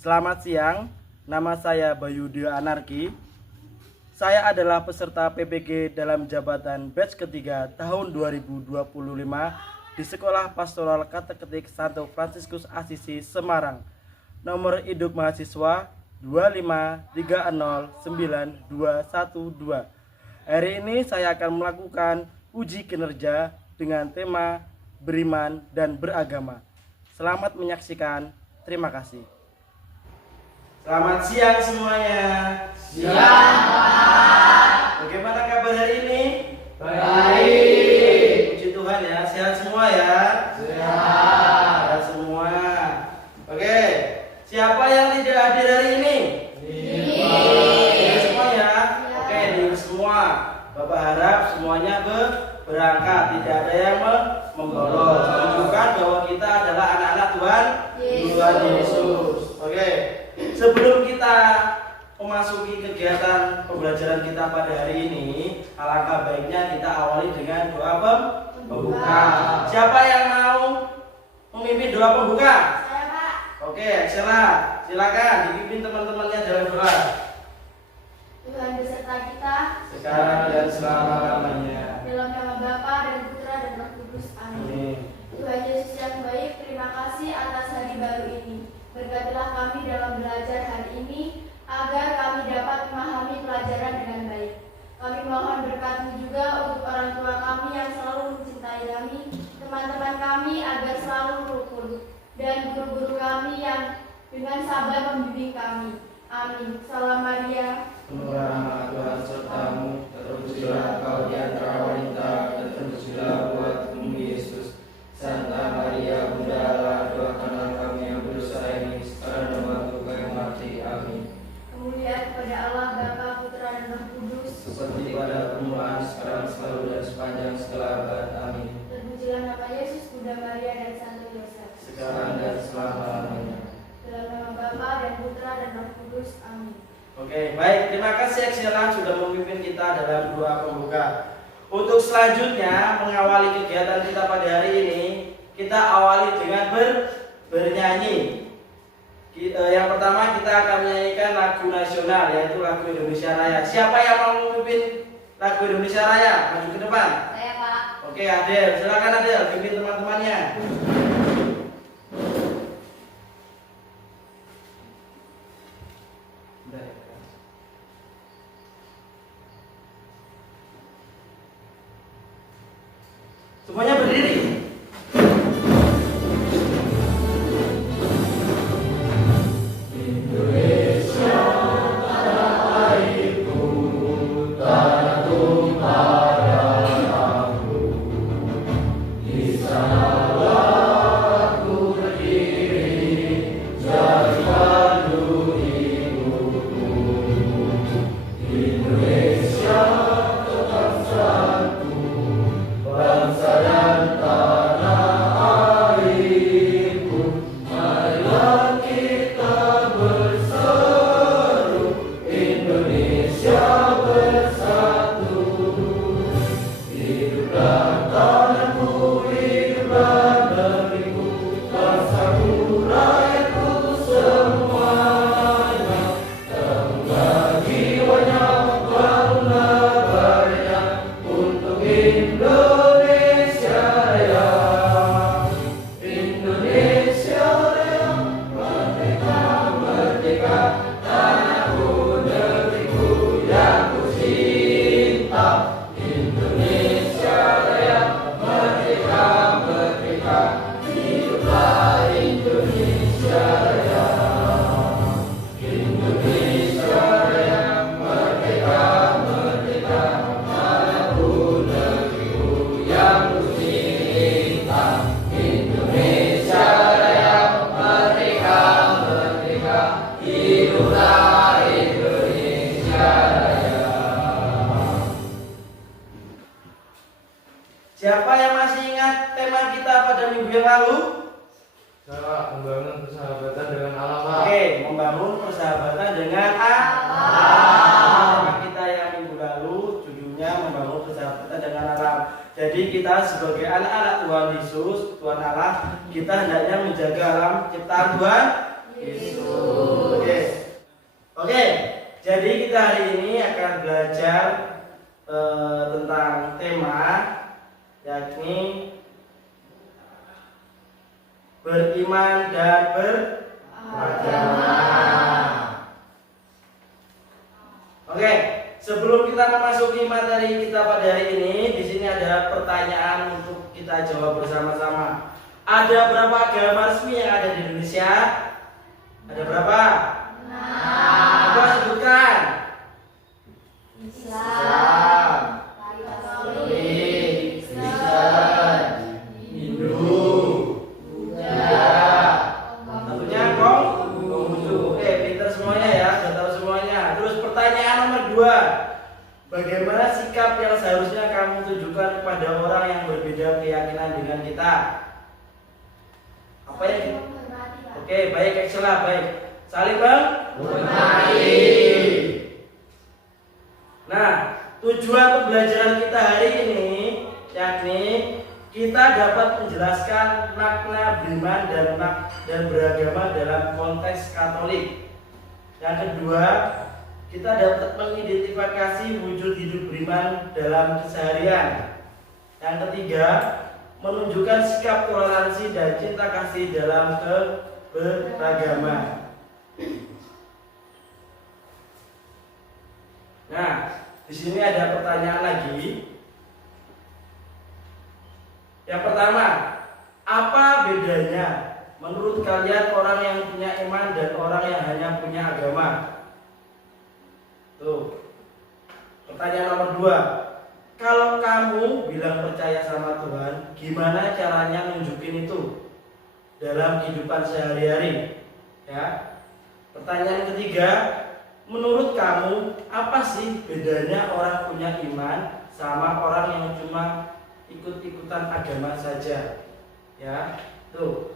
Selamat siang, nama saya Bayudi Anarki. Saya adalah peserta PPG dalam jabatan batch ketiga tahun 2025 di Sekolah Pastoral Kateketik Santo Fransiskus Asisi Semarang. Nomor induk mahasiswa 2530912. Hari ini saya akan melakukan uji kinerja dengan tema beriman dan beragama. Selamat menyaksikan, terima kasih. Selamat siang semuanya. Siang, Pak. Bagaimana kabar hari ini? Baik. Puji Tuhan ya, sehat semua ya? Sehat. Sehat semua. Oke, siapa yang tidak hadir hari ini? Ini semua ya? Oke, ini semua. Bapak harap semuanya berangkat, tidak ada yang membolos. Menunjukkan bahwa kita adalah anak-anak Tuhan Yesus. Oke. Sebelum kita memasuki kegiatan pembelajaran kita pada hari ini, alangkah baiknya kita awali dengan doa pembuka. Siapa yang mau memimpin doa pembuka? Saya, Pak. Oke, Sheila, silakan dipimpin teman-temannya dalam doa. Tuhan beserta kita Sekarang dan selama-lamanya. dalam nama Bapa dan Putra dan Roh Kudus. Amin. Amin. Tuhan Yesus yang baik, terima kasih atas hari baru ini. Berkatilah kami dalam belajar hari ini, agar kami dapat memahami pelajaran dengan baik. Kami mohon berkat-Mu juga untuk orang tua kami yang selalu mencintai kami, teman-teman kami agar selalu rukun, dan guru-guru kami yang dengan sabar membimbing kami. Amin. Salam Maria. Penuh rahmat Tuhan sertamu, terpujilah kau di antara wanita, dan terpujilah buatmu Yesus. Santa Maria Bunda Allah, doakanlah kami yang berdosa ini sekarang dan waktu kami mati. Amin. Kemuliaan kepada Allah Bapa, Putra dan Roh Kudus. Seperti pada permulaan, sekarang, selalu, dan sepanjang segala abad. Amin. Terpujilah nama Yesus, Bunda Maria dan Santo Yosef. Sekarang dan selama-lamanya. Dalam nama Bapa dan Putra dan Roh Kudus. Amin. Oke, baik. Terima kasih Sheila sudah memimpin kita dalam doa pembuka. Untuk selanjutnya mengawali kegiatan kita pada hari ini, kita awali dengan bernyanyi. Yang pertama kita akan menyanyikan lagu nasional, yaitu lagu Indonesia Raya. Siapa yang mau memimpin lagu Indonesia Raya? Maju ke depan. Saya, Pak. Oke, Adel, silakan Adel, pimpin teman-temannya. Semuanya berdiri. Siapa yang masih ingat tema kita pada minggu yang lalu? Cara membangun persahabatan dengan Allah, Pak. Oke, membangun persahabatan dengan Allah. Tema kita yang minggu lalu judulnya membangun persahabatan dengan Allah. Jadi kita sebagai anak-anak Tuhan Yesus, Tuhan Allah, kita hendaknya menjaga alam ciptaan Tuhan Yesus. Oke, jadi kita hari ini akan belajar tentang tema yakni beriman dan Agama. Oke, sebelum kita memasuki materi kita pada hari ini, di sini ada pertanyaan untuk kita jawab bersama-sama. Ada berapa agama resmi yang ada di Indonesia? Ada berapa? Coba sebutkan. Islam, Katolik, Kristen, Hindu, Buddha. Satunya Konghucu. Oke, pinter semuanya ya, sudah tahu semuanya. Terus pertanyaan nomor 2. Bagaimana sikap yang seharusnya kamu tunjukkan kepada orang yang berbeda keyakinan dengan kita? Apa yang menghormati, Pak. Oke, baik, excellent, baik. Saling Hormati. Nah, tujuan pembelajaran kita hari ini yakni kita dapat menjelaskan makna beriman dan beragama dalam konteks Katolik. Yang kedua, kita dapat mengidentifikasi wujud hidup beriman dalam keseharian. Yang ketiga, menunjukkan sikap toleransi dan cinta kasih dalam keberagaman. Nah, di sini ada pertanyaan lagi. Yang pertama, apa bedanya menurut kalian orang yang punya iman dan orang yang hanya punya agama? Tuh. Pertanyaan nomor 2. Kalau kamu bilang percaya sama Tuhan, gimana caranya nunjukin itu dalam kehidupan sehari-hari? Ya. Pertanyaan ketiga, menurut kamu apa sih bedanya orang punya iman sama orang yang cuma ikut-ikutan agama saja? Ya, tuh.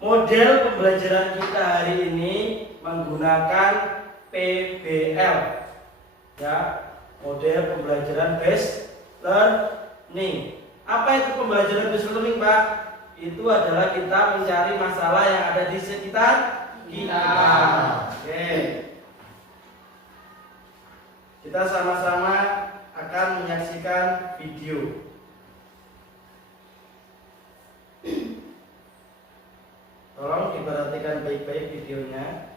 Model pembelajaran kita hari ini menggunakan PBL. Ya, model pembelajaran based learning. Apa itu pembelajaran based learning, Pak? Itu adalah kita mencari masalah yang ada di sekitar kita. Oke. Kita sama-sama akan menyaksikan video. Tolong diperhatikan baik-baik videonya.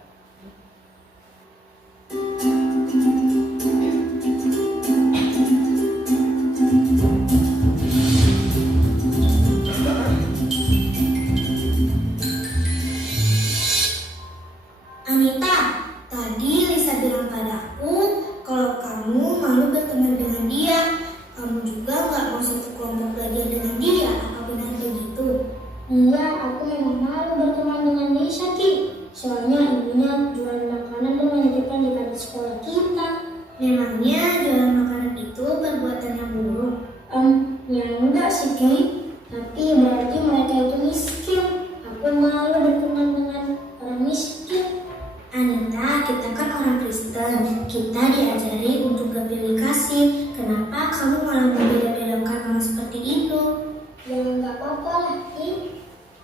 Anita, tadi Lisa bilang padaku kalau kamu malu berteman dengan dia. Kamu juga nggak mau satu kelompok belajar dengan dia. Apa benar begitu? Iya, aku memang malu berteman dengan Lisa, Ki. Soalnya ibunya jual makanan dan menitipkan di kantin sekolah kita. Memangnya jualan makanan itu perbuatan yang buruk? Ya enggak sih, Ki. Tapi berarti mereka itu miskin. Aku malu berteman dengan orang miskin. Anita, kita kan orang Kristen. Kita diajari untuk gak pilih kasih. Kenapa kamu malah membeda-bedakan orang seperti itu? Ya enggak apa-apa lah, Ki.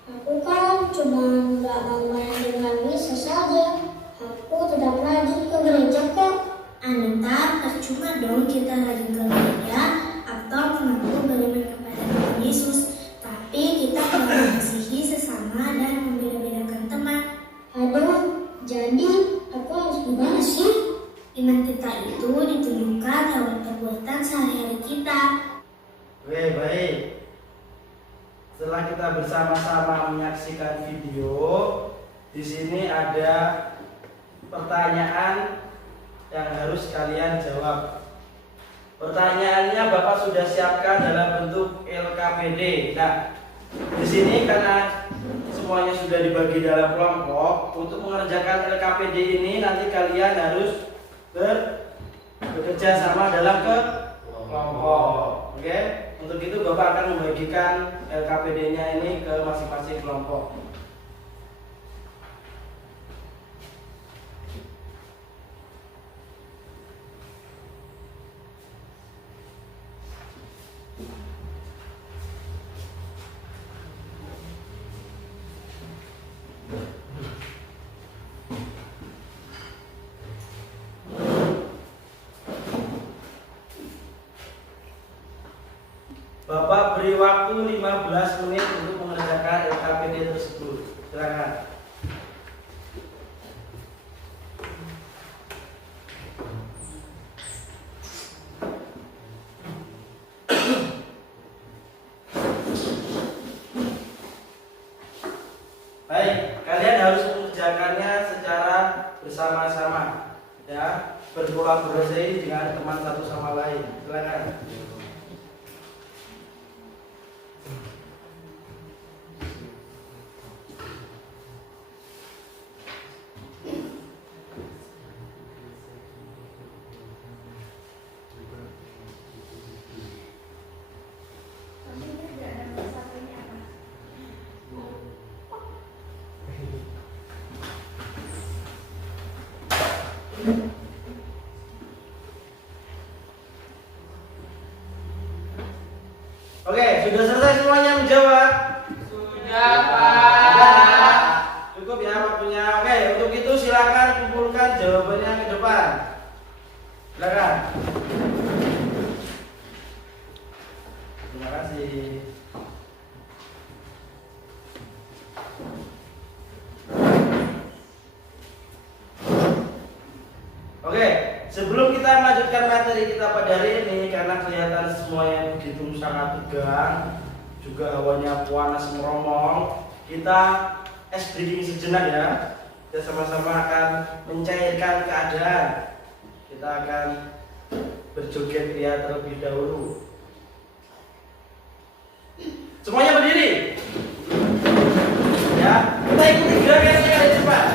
Aku kan cuma nggak mau main dengan Lisa saja. Aku tetap rajin ke gereja kok. Anita, percuma dong kita rajin ke gereja atau mengaku beriman kepada Tuhan Yesus, tapi kita tidak mengasihi sesama dan membeda-bedakan teman. Aduh, jadi aku harus gimana sih? Iman kita itu ditunjukkan lewat perbuatan sehari-hari kita. Oke, baik. Setelah kita bersama-sama menyaksikan video, di sini ada pertanyaan yang harus kalian jawab. Pertanyaannya Bapak sudah siapkan dalam bentuk LKPD. Nah, di sini karena semuanya sudah dibagi dalam kelompok, untuk mengerjakan LKPD ini nanti kalian harus bekerja sama dalam kelompok. Oke? Untuk itu Bapak akan membagikan LKPD-nya ini ke masing-masing kelompok. diberi waktu 15 menit untuk mengerjakan LKPD tersebut. Silakan. Baik, kalian harus mengerjakannya secara bersama-sama, ya, berkolaborasi dengan teman satu sama lain. Silakan. Oke, sudah selesai semuanya menjawab? Sudah, Pak. Sudah, cukup ya waktunya. Oke, untuk itu silakan kumpulkan jawabannya ke depan. Silakan. Terima kasih. Oke, sebelum kita melanjutkan materi kita pada hari ini, karena kelihatan semuanya begitu sangat tegang, juga hawanya panas meromong, kita ice breaking sejenak ya. Kita sama-sama akan mencairkan keadaan. Kita akan berjoget ya terlebih dahulu. Semuanya berdiri. Ya, kita ikuti gerakan yang ada cepat.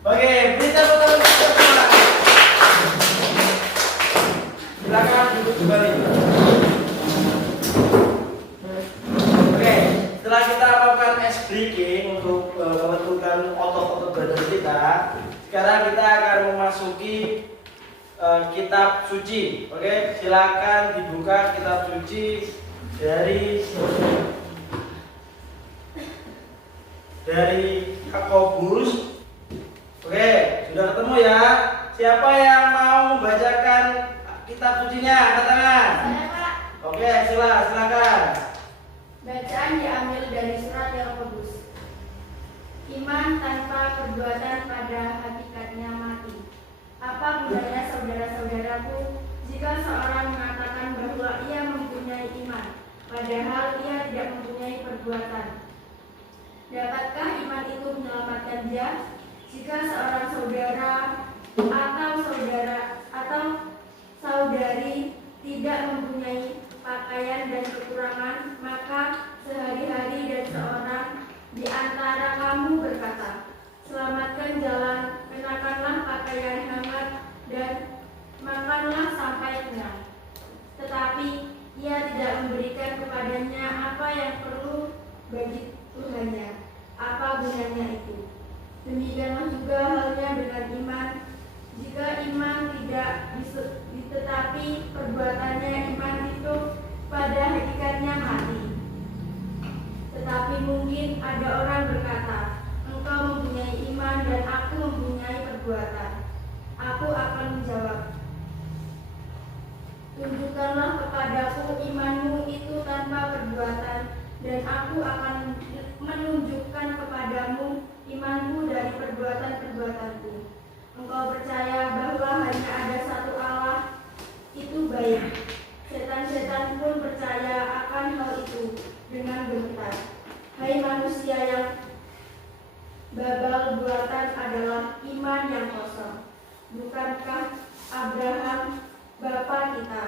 Oke, berita betul pertama. Silakan duduk kembali. Oke, setelah kita melakukan ice breaking untuk membentukkan otot-otot badan kita, sekarang kita akan memasuki kitab suci. Oke, silakan dibuka kitab suci dari Yakobus. Oke, sudah ketemu ya? Siapa yang mau membacakan kitab sucinya? Angkat tangan. Saya, Pak. Oke, silakan. Bacaan diambil dari surat Yakobus. Iman tanpa perbuatan pada hakikatnya mati. Apa gunanya saudara-saudaraku jika seorang mengatakan bahwa ia mempunyai iman, padahal ia tidak mempunyai perbuatan? Dapatkah iman itu menyelamatkan dia? Jika seorang saudara atau saudari tidak mempunyai pakaian dan kekurangan, maka sehari-hari dan seorang di antara kamu berkata, "Selamatkan jalan, kenakanlah pakaian hangat dan makanlah sampai kenyang." Tetapi ia tidak memberikan kepadanya apa yang perlu bagi Tuhannya. Apa gunanya itu? Demikianlah juga halnya dengan iman. Jika iman tidak tetapi perbuatannya, iman itu pada hakikatnya mati. Tetapi mungkin ada orang berkata, "Engkau mempunyai iman dan aku mempunyai perbuatan." Aku akan menjawab, "Tunjukkanlah kepadaku imanmu itu tanpa perbuatan, dan aku akan menunjukkan kepadamu imanmu dari perbuatan-perbuatanku." Engkau percaya bahwa hanya ada satu Allah, itu baik. Setan-setan pun percaya akan hal itu dengan gemetar. Hai manusia yang babal buatan adalah iman yang bukankah Abraham bapa kita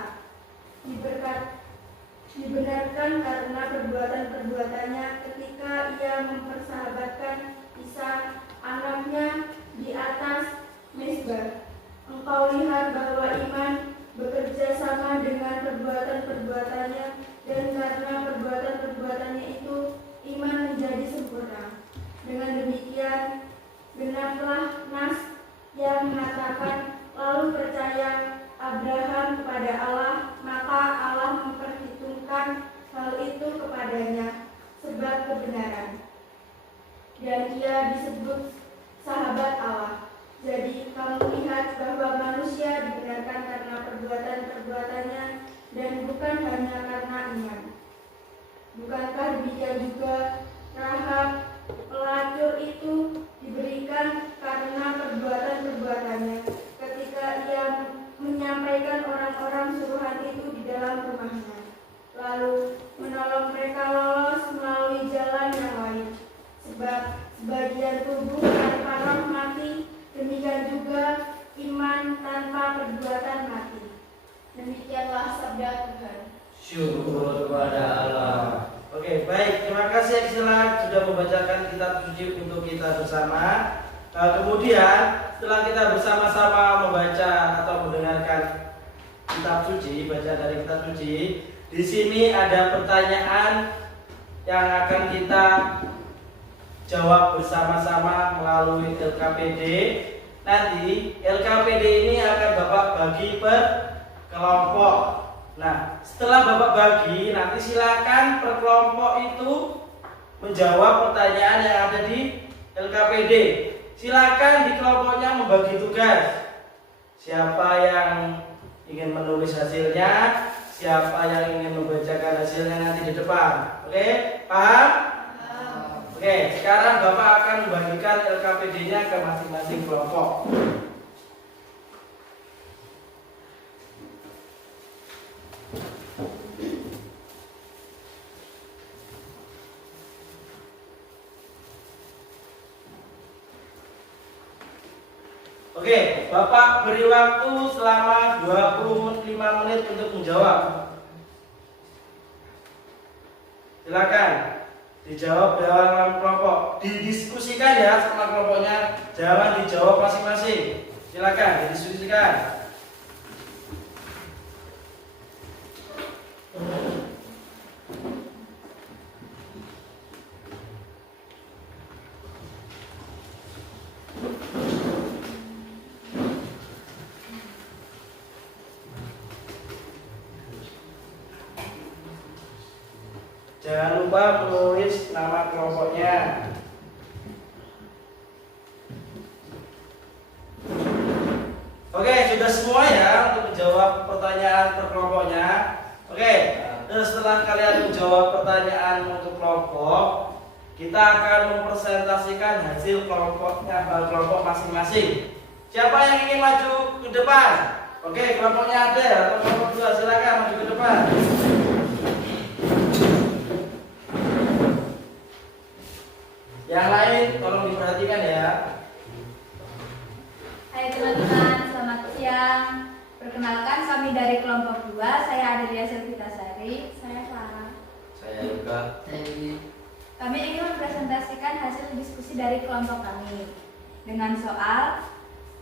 dibenarkan karena perbuatan-perbuatannya ketika ia mempersahabatkan Ishak anaknya di atas mezbah. Engkau lihat bahwa iman bekerja sama dengan perbuatan-perbuatannya, dan karena perbuatan-perbuatannya itu iman menjadi sempurna. Dengan demikian genaplah nas yang mengatakan, lalu percaya Abraham kepada Allah, maka Allah memperhitungkan hal itu kepadanya sebab kebenaran, dan ia disebut sahabat Allah. Jadi kamu lihat bahwa manusia dibenarkan karena perbuatan-perbuatannya dan bukan hanya karena iman. Bukankah demikian juga Rahab pelacur itu diberikan karena perbuatan-perbuatannya ketika ia menyampaikan orang-orang suruhan itu di dalam rumahnya, lalu menolong mereka lolos melalui jalan yang lain, sebab sebagian tubuh tanpa roh mati, demikian juga iman tanpa perbuatan mati. Demikianlah sabda Tuhan. Syukur kepada Allah. Oke, baik. Terima kasih Excella sudah membacakan kitab suci untuk kita bersama. Kemudian setelah kita bersama-sama membaca atau mendengarkan kitab suci, baca dari kitab suci, di sini ada pertanyaan yang akan kita jawab bersama-sama melalui LKPD. Nanti LKPD ini akan Bapak bagi per kelompok. Nah, setelah Bapak bagi, nanti silakan per kelompok itu menjawab pertanyaan yang ada di LKPD. Silakan di kelompoknya membagi tugas. Siapa yang ingin menulis hasilnya, siapa yang ingin membacakan hasilnya nanti di depan. Oke, paham? Oke, sekarang Bapak akan membagikan LKPD-nya ke masing-masing kelompok. Oke, Bapak beri waktu selama 25 menit untuk menjawab. Silakan dijawab dalam kelompok. Didiskusikan ya sama kelompoknya, jangan dijawab masing-masing. Silakan didiskusikan. Jangan lupa menulis nama kelompoknya. Oke, sudah semua ya untuk menjawab pertanyaan per kelompoknya. Oke, setelah kalian menjawab pertanyaan untuk kelompok, kita akan mempresentasikan hasil kelompok masing-masing. Siapa yang ingin maju ke depan? Oke, kelompoknya ada atau kelompok dua, silakan maju ke depan. Yang lain tolong diperhatikan ya. Hai teman-teman, selamat siang. Perkenalkan kami dari kelompok 2. Saya Adelia Selvitasari. Saya Clara. Saya juga. Kami ingin mempresentasikan hasil diskusi dari kelompok kami dengan soal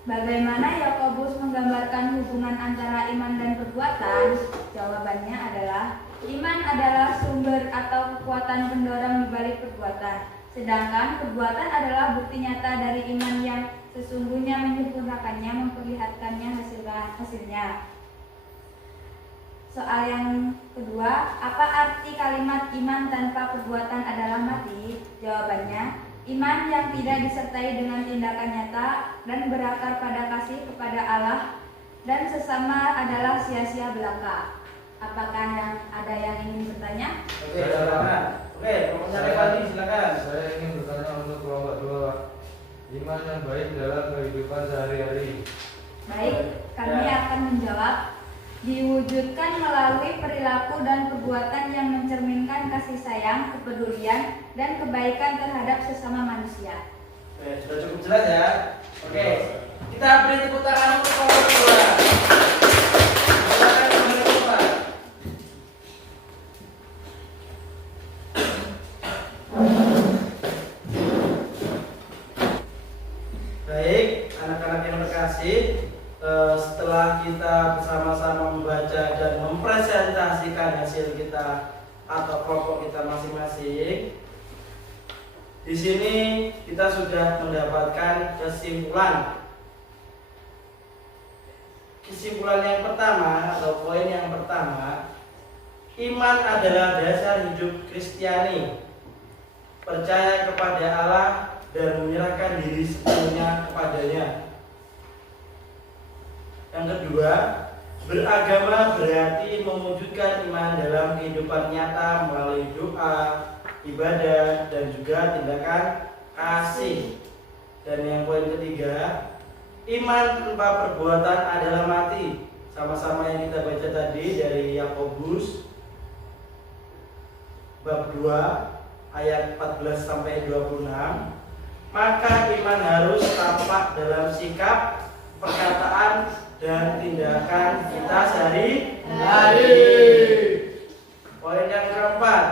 bagaimana Yakobus menggambarkan hubungan antara iman dan perbuatan. Jawabannya adalah iman adalah sumber atau kekuatan pendorong di balik perbuatan. Sedangkan perbuatan adalah bukti nyata dari iman yang sesungguhnya menyempurnakannya, memperlihatkannya hasilnya. Soal yang kedua, apa arti kalimat iman tanpa perbuatan adalah mati? Jawabannya, iman yang tidak disertai dengan tindakan nyata dan berakar pada kasih kepada Allah dan sesama adalah sia-sia belaka. Apakah ada yang ingin bertanya? Oke, silakan. Oke, kelompoknya Revati, silakan. Saya ingin bertanya untuk kelompok 2. Iman yang baik dalam kehidupan sehari-hari. Baik, kami akan menjawab. Diwujudkan melalui perilaku dan perbuatan yang mencerminkan kasih sayang, kepedulian, dan kebaikan terhadap sesama manusia. Oke, sudah cukup jelas ya. Oke, Kita beri tepuk tangan untuk kelompok kedua. Silakan kembali ke tempat. Baik, anak-anak yang terkasih, setelah kita bersama-sama membaca dan mempresentasikan hasil kita atau kelompok kita masing-masing, di sini kita sudah mendapatkan kesimpulan. Kesimpulan yang pertama atau poin yang pertama, iman adalah dasar hidup Kristiani. Percaya kepada Allah dan menyerahkan diri sepenuhnya kepadanya. Yang kedua, beragama berarti mewujudkan iman dalam kehidupan nyata melalui doa, ibadah, dan juga tindakan kasih. Dan yang poin ketiga, iman tanpa perbuatan adalah mati. Sama-sama yang kita baca tadi dari Yakobus bab 2 ayat 14 sampai 26. Maka iman harus tampak dalam sikap, perkataan, dan tindakan kita sehari-hari. Poin yang keempat,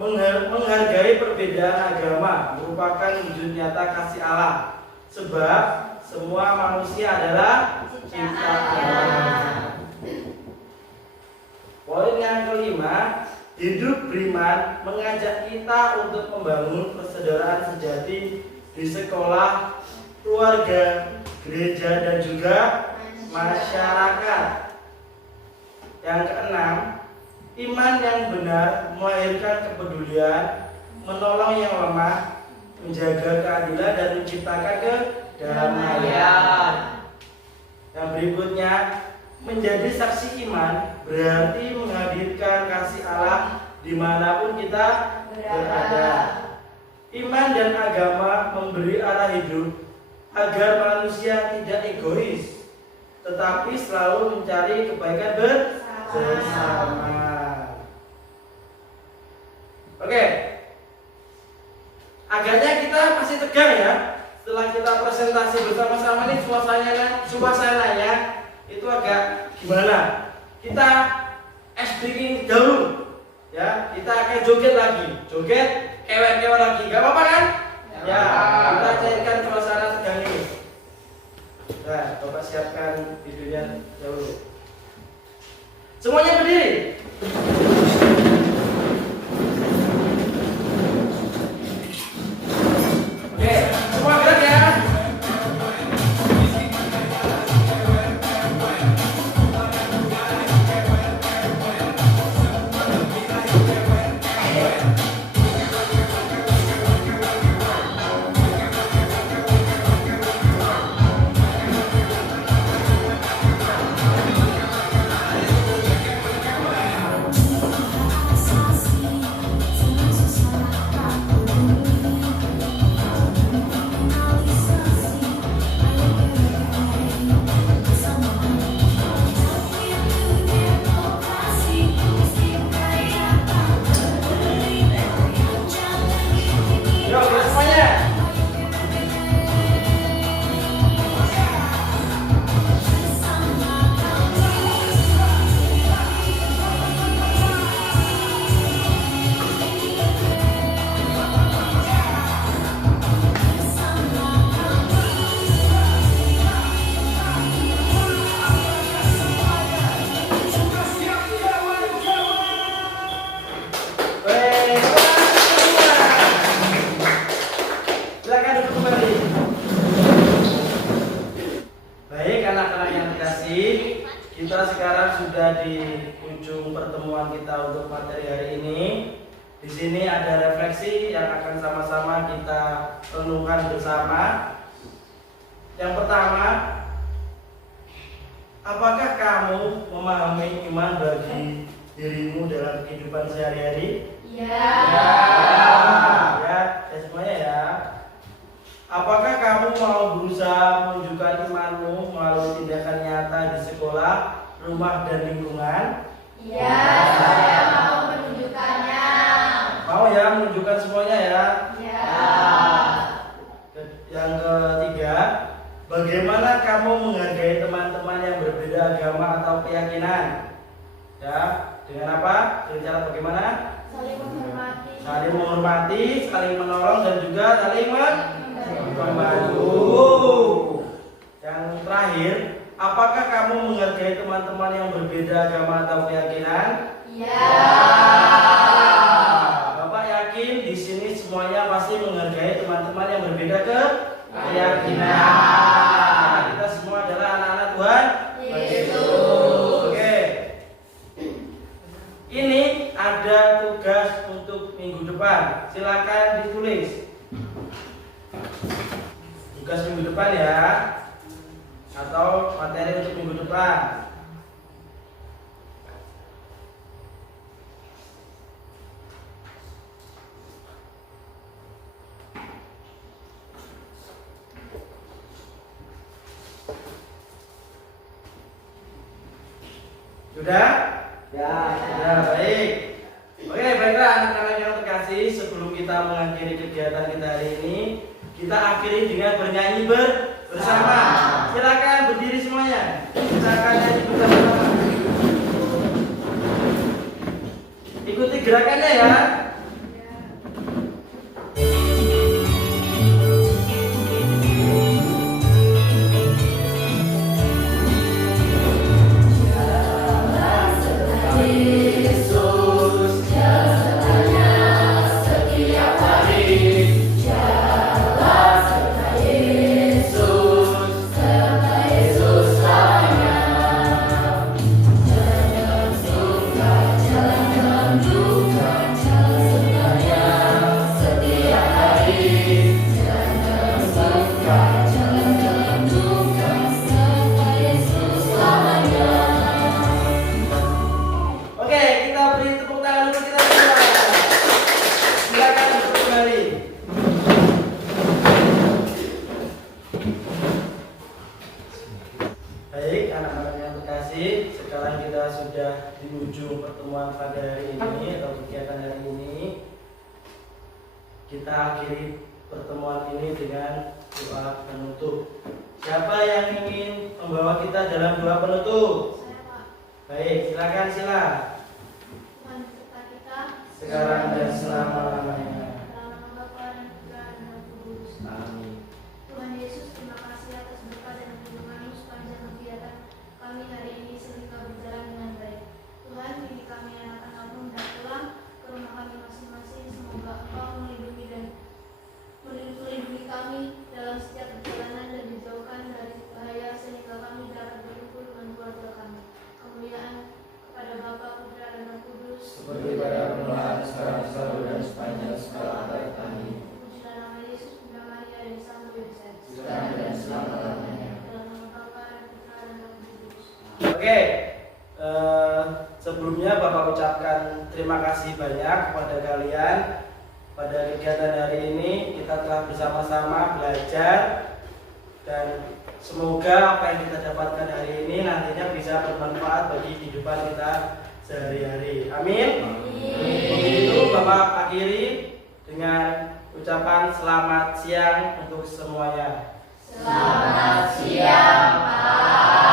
menghargai perbedaan agama merupakan wujud nyata kasih Allah. Sebab semua manusia adalah ciptaan Allah. Poin yang kelima, hidup beriman mengajak kita untuk membangun persaudaraan sejati di sekolah, keluarga, gereja, dan juga masyarakat. Yang keenam, iman yang benar melahirkan kepedulian, menolong yang lemah, menjaga keadilan, dan menciptakan kedamaian. Yang berikutnya, menjadi saksi iman berarti menghadirkan kasih Allah dimanapun kita berada. Iman dan agama memberi arah hidup agar manusia tidak egois, tetapi selalu mencari kebaikan bersama. Oke, agaknya kita masih tegang ya. Setelah kita presentasi bersama-sama ini suasananya itu agak gimana? Kita breaking dahulu ya, kita akan joget lagi, kewek-kewek lagi, gak apa-apa kan? Ya, kita cairkan suasana tegang ini. Nah, Bapak siapkan videonya dahulu. Semuanya berdiri. Oke, semua gerak ya. Kita sekarang sudah di ujung pertemuan kita untuk materi hari ini. Di sini ada refleksi yang akan sama-sama kita renungkan bersama. Yang pertama, apakah kamu memahami iman bagi dirimu dalam kehidupan sehari-hari? Ya. Ya, semuanya ya. Apakah kamu mau berusaha menunjukkan imanmu melalui tindakan nyata di sekolah, rumah, dan lingkungan? Ya, saya mau menunjukkannya. Mau ya menunjukkan semuanya ya? Ya. Yang ketiga, bagaimana kamu menghargai teman-teman yang berbeda agama atau keyakinan? Ya, dengan apa? Dengan cara bagaimana? Saling menghormati. Saling menghormati, saling menolong, dan juga saling membantu. Yang terakhir, apakah kamu menghargai teman-teman yang berbeda agama atau keyakinan? Ya. Bapak yakin di sini semuanya pasti menghargai teman-teman yang berbeda keyakinan. Kita semua adalah anak-anak Tuhan Yesus. Oke. Ini ada tugas untuk minggu depan. Silakan ditulis. Tugas minggu depan ya. Atau materi untuk minggu depan. Sudah? Ya, baik. Oke, baiklah anak-anak yang terkasih, sebelum kita mengakhiri kegiatan kita hari ini, kita akhiri dengan bernyanyi bersama. Silakan berdiri semuanya. Kita akan nyanyi bersama. Ikuti gerakannya ya. Baik, anak-anak yang terkasih, sekarang kita sudah di ujung pertemuan pada hari ini atau kegiatan hari ini. Kita akhiri pertemuan ini dengan doa penutup. Siapa yang ingin membawa kita dalam doa penutup? Saya, Pak. Baik, silakan sila. Tuhan beserta kita. Sekarang dan selama-lamanya. Dalam nama Bapa dan Putra dan Roh Kudus. Amin. Tuhan Yesus, terima kasih atas berkat dan perlindungan-Mu sepanjang kegiatan kami hari ini sehingga berjalan dengan baik. Tuhan, kini kami anak-anak-Mu hendak pulang ke rumah kami masing-masing. Semoga Engkau melindungi kami dalam setiap perjalanan dan dijauhkan dari bahaya sehingga kami dapat berkumpul dengan keluarga kami. Kemuliaan kepada Bapa, Putra dan Roh Kudus. Seperti pada permulaan, sekarang, selalu, dan sepanjang segala abad. Amin. Pujilah nama Yesus, Bunda Maria, dan Sang Yosef. Sekarang dan selama-lamanya. Dalam nama Bapa dan Putra dan Roh Kudus. Oke, sebelumnya Bapak ucapkan terima kasih banyak kepada kalian. Pada kegiatan hari ini kita telah bersama-sama belajar dan semoga apa yang kita dapatkan hari ini nantinya bisa bermanfaat bagi kehidupan kita sehari-hari. Amin. Begitu Bapak akhiri dengan ucapan selamat siang untuk semuanya. Selamat siang, Pak.